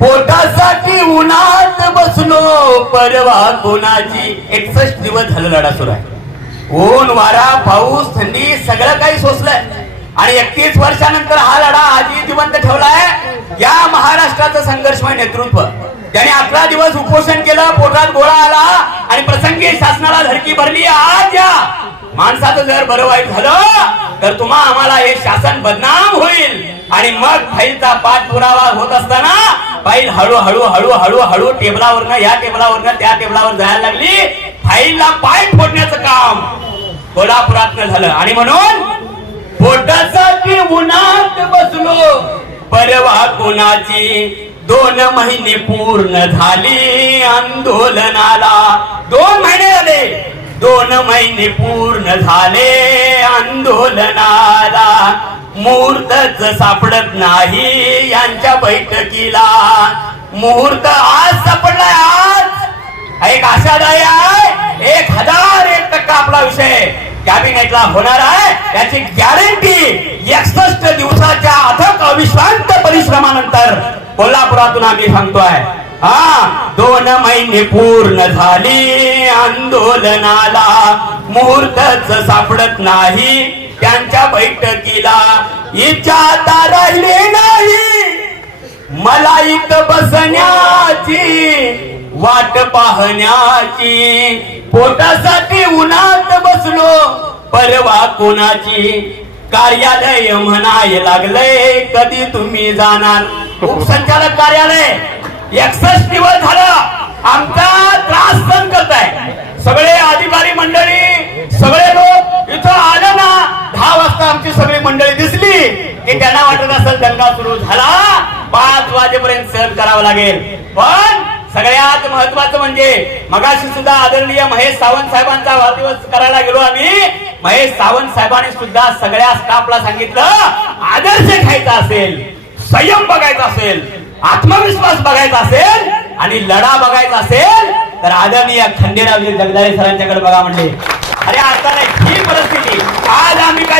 पोटासाठी उन्हात बसलो परवा कोणाची एकसष्ट दिवस झालं लढा सुरू आहे. ऊन वारा पाऊस थंडी सगळं काही सोसलंय. आणि एकतीस वर्षानंतर हा लढा आधी जिवंत ठेवलाय. या महाराष्ट्राचं संघर्षमय नेतृत्व. त्याने अकरा दिवस उपोषण केलं पोटात गोळा आला आणि प्रसंगी शासनाला धडकी भरली. आज या माणसाचं जर बरं वाईट झालं तर तुम्हा आम्हाला हे शासन बदनाम होईल. आणि मग फाईलचा पाठपुरावा होत असताना फाईल हळूहळू हळूहळू हळू टेबलावरनं या टेबलावरनं त्या टेबलावर जायला लागली. फाईलला पाय फोडण्याचं काम कोल्हापुरात झालं. आणि म्हणून पोटासाठी उन्हात बसलो. परवा कोणाची दोन महिने पूर्ण झाली आंदोलनाला. दोन महिने झाले. दोन महिने पूर्ण झाले आंदोलनाला. मुहूर्तच सापडत नाही यांच्या बैठकीला. मुहूर्त आज सापडलाय आज. एक आशादायी आहे एक हजार एक टक्का आपला विषय. कॅबिनेटला होणार आहे याची गॅरंटी एकसष्ट दिवसाच्या अथक अविश्रांत परिश्रमानंतर कोल्हापुरातून आम्ही सांगतोय. हा दोन महिने पूर्ण झाली आंदोलनाला. मुहूर्तच सापडत नाही त्यांच्या बैठकीला इच्छा आता राहिली नाही. मला इथं बसण्याची वाट पाहण्याची पोटासाठी उन्हात बसलो परवा कोणाची कार्यालय म्हणाय लागलंय कधी तुम्ही जाणार? उपसंचालक कार्यालय एकसष्ट दिवस झालं. आमचा त्रास सहन करताय सगळे अधिकारी मंडळी सगळे लोक इथं आलं ना दहा वाजता आमची सगळी मंडळी दिसली की त्यांना वाटत असेल दंगा सुरू झाला पाच वाजेपर्यंत सहन करावं लागेल. पण सगळ्यात महत्वाचं म्हणजे मगाशी सुद्धा आदरणीय महेश सावंत साहेबांचा वाढदिवस करायला गेलो आम्ही. महेश सावंत साहेबांनी सुद्धा सगळ्या स्टाफला सांगितलं आदर्श घ्यायचा असेल संयम बघायचा असेल आत्मविश्वास बघायचा असेल आणि लढा बघायचा असेल तर आदरणीय खंडेरावजी जगदाळे सरांच्याकडे बघा म्हणले अरे आता नाही ही परिस्थिती.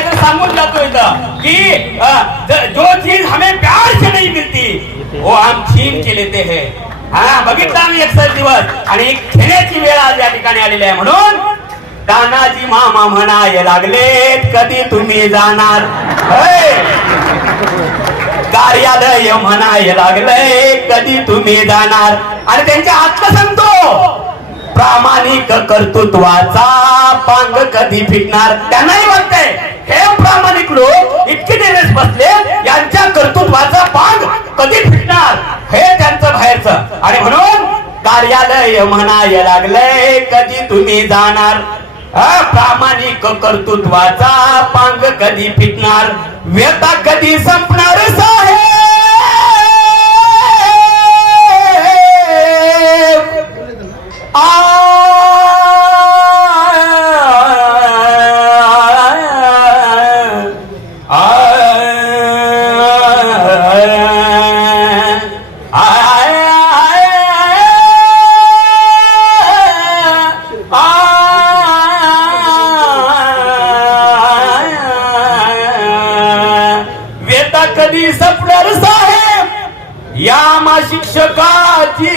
आज आम्ही जातो इथं कि जो चीज हमें प्यार से नहीं मिलती वो हम छीन के लेते हैं. हा बघितलं आम्ही सर दिवस आणि एक खेळण्याची वेळ आज या ठिकाणी आलेली आहे म्हणून तानाजी मामा म्हणाय लागले कधी तुम्ही जाणार? कार्यालय म्हणाय लागलंय कधी तुम्ही जाणार? आणि त्यांच्या हात सांगतो. प्रामाणिक कर्तृत्वाचा पांग कधी फिटणार? त्यांनाही प्रामाणिक इतके दिवस बसले यांच्या कर्तृत्वाचा पाग कधी फिटणार? हे त्यांचं बाहेरचं. आणि म्हणून कार्यालय म्हणाय लागलंय कधी तुम्ही जाणार? प्रामाणिक कर्तृत्वाचा पांग कधी फिटणार? व्यता कधी संपणार साहेब? कधी सपणार साहेब? या आम्हा शिक्षकाची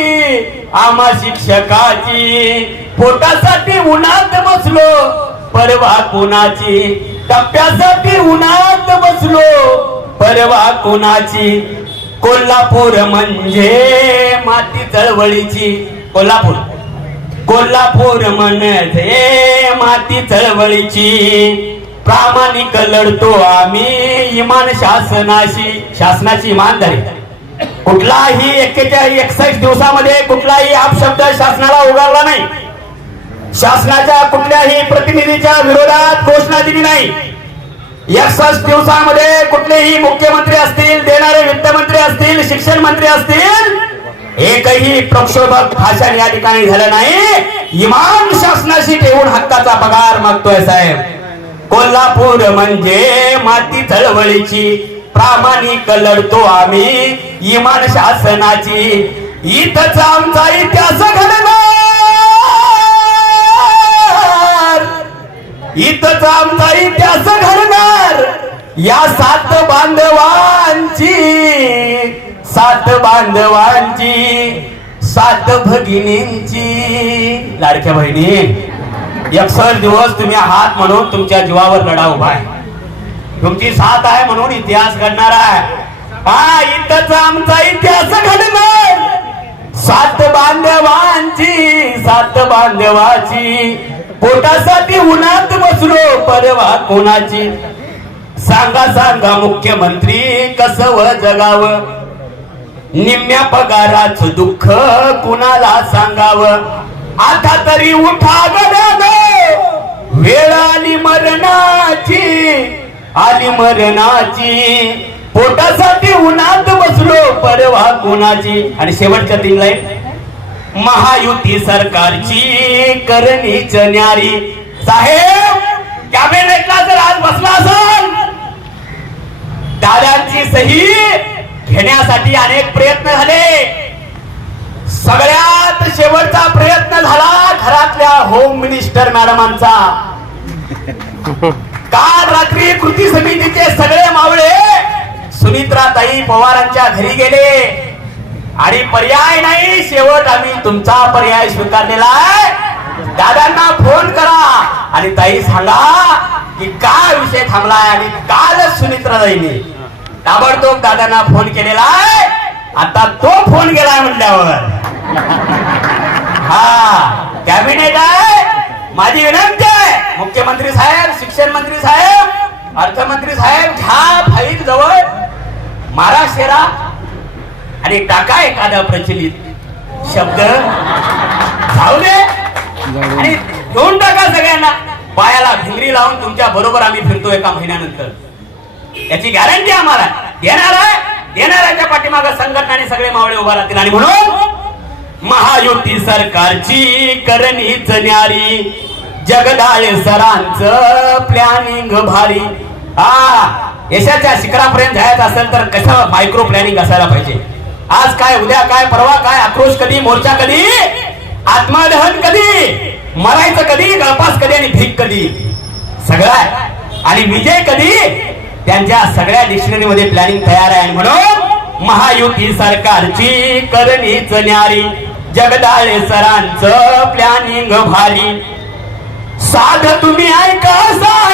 आम्हा शिक्षकाची पोटासाठी उन्हात बसलो परवा कोणाची? टप्प्यासाठी उन्हात बसलो परवा कोणाची? कोल्हापूर म्हणजे माती चळवळीची. कोल्हापूर. कोल्हापूर म्हणजे माती चळवळीची. प्रामाणिक लढतो आम्ही इमान शासनाशी शासनाची इमानदारी. कुठलाही एक्केचाळीस एकसष्ट दिवसामध्ये कुठलाही अपशब्द शासनाला उगारला नाही. शासनाच्या कुठल्याही प्रतिनिधीच्या विरोधात घोषणा दिली नाही. एकसष्ट दिवसामध्ये कुठलेही मुख्यमंत्री असतील देणारे वित्तमंत्री असतील शिक्षण मंत्री असतील एकही प्रक्षोभक भाषण या ठिकाणी झालं नाही. इमान शासनाशी ठेवून हक्काचा पगार मागतोय साहेब. कोल्हापूर म्हणजे माती चळवळीची प्रामाणिक लढतो आम्ही इमान शासनाची. इथंच आमचा इतिहास घडणार. इथंच आमचा इतिहास घडणार. या सात बांधवांची सात बांधवांची सात भगिनींची. लाडक्या बहिणी एकसठ दिवस तुम्ही आहात म्हणून तुमच्या जीवावर लढा उभा आहे. तुमची साथ आहे म्हणून इतिहास घडणार आहे. हा इथंच आमचा इतिहास घडणार सात बांधवांची सात बांधवाची. पोटासाठी उन्हात बसलो परवा कोणाची? सांगा सांगा मुख्यमंत्री कसव जगाव? निम्म्या पगाराच दुःख कुणाला सांगावं? आता तरी उठा ग वेळ आली मरणाची आली मरणाची. पोटासाठी उन्हात बसलो परवा कुणाची? आणि शेवटच्या तीन लाईन महायुती सरकारची करणीच न्यारी. साहेब कॅबिनेटला जर आज बसला असाल दादांची सही घेण्यासाठी अनेक प्रयत्न झाले. सगळ्यात शेवटचा प्रयत्न झाला घरातल्या होम मिनिस्टर मॅडमांचा. काल रात्री कृती समितीचे सगळे मावळे सुमित्राताई पवारांच्या घरी गेले. आणि पर्याय नाही शेवट आम्ही तुमचा पर्याय स्वीकारलेला आहे. दादांना फोन करा आणि ताई सांगा की काय विषय थांबलाय आणि कालच सुनित्राताईने ताबडतोब दादांना फोन केलेला आहे. आता तो फोन गेलाय म्हणल्यावर. हा कॅबिनेट आहे. माझी विनंती आहे. मुख्यमंत्री साहेब शिक्षण मंत्री साहेब अर्थमंत्री साहेब घ्या फाईल जवळ मारा शेरा आणि टाका एखादा प्रचलित शब्द. दे. आणि घेऊन टाका सगळ्यांना. पायाला भिंगरी लावून तुमच्या बरोबर आम्ही फिरतो एका महिन्यानंतर. याची गॅरंटी आम्हाला देणार पाठीमाग संघटनाने सगळे मावळे उभा राहतील. आणि म्हणून महायुती सरकारची करणीच न्यारी. जगदाळे सरांच प्लॅनिंग भारी. हा यशाच्या शिखरापर्यंत जायचं असेल तर कसं मायक्रो प्लॅनिंग असायला पाहिजे? आज काय उद्या काय परवा काय आक्रोश कधी मोर्चा कधी आत्मदहन कधी मरायचं कधी गळपास कधी आणि भीक कधी? सगळा आणि विजय कधी? त्यांच्या सगळ्या डिक्शनरी मध्ये प्लॅनिंग तयार आहे. आणि म्हणून महायुती सरकारची करणीच न्यारी. जगदाळे सरांचं प्लॅनिंग भारी. साध तुम्ही ऐका साहेब.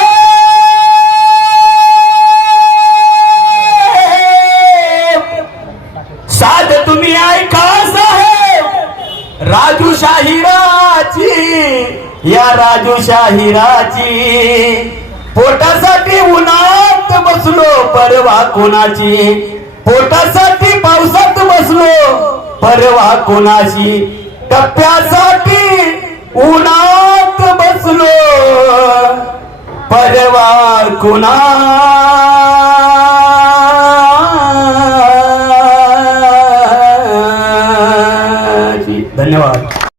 साध तुम्ही ऐका साहेब. राजू शाहिराची या राजू शाहिराची पोटासाठी उन्हात बसलो परवा कोणाची? पोटासाठी पावसात बसलो. परवा कोणाशी? टप्प्यासाठी उन्हात बसलो. परवा कोणा